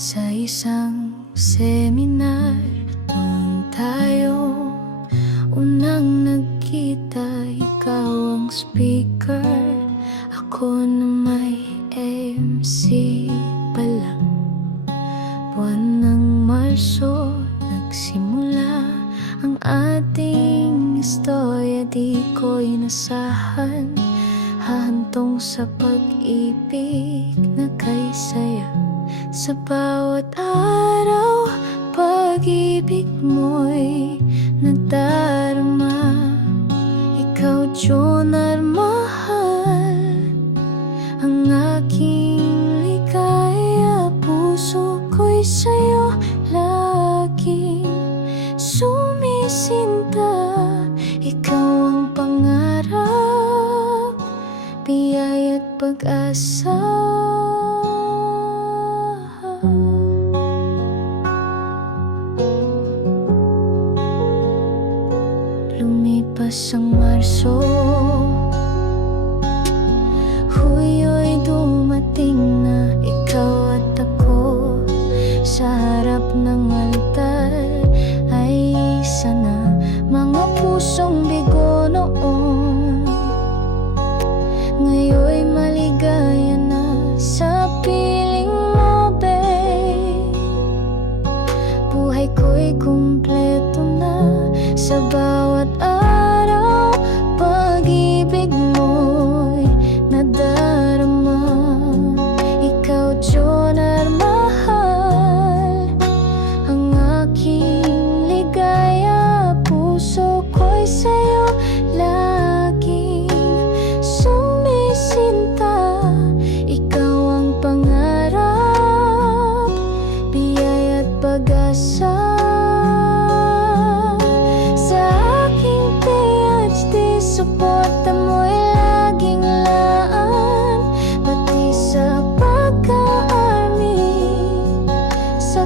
Sa isang seminar noon tayo unang nagkita. Ikaw ang speaker, ako na may MC pala. Buwan ng Marso nagsimula ang ating istorya. Di ko'y nasahan, hahantong sa pag-ibig na kay saya. Sa bawat araw, pag-ibig mo'y nadarama. Ikaw, Jonar, mahal, ang aking ligaya. Puso ko'y sa'yo laging sumisinta. Ikaw ang pangarap, biyaya't pag-asa. Lumipas ang Marso, Hulyo'y dumating na. Ikaw at ako sa harap ng altar ay isa na. Mga pusong bigo noon, ngayon'y maligaya na sa piling mo, babe. Buhay ko'y kumpleto na sa bawat araw. Pag-ibig mo'y nadarama. Ikaw, Jonar, mahal, ang aking ligaya. Puso ko'y sa'yo laging sumisinta. Ikaw ang pangarap, biyaya't pag-asa. Suporta mo'y laging laan, pati sa pagka-army, sa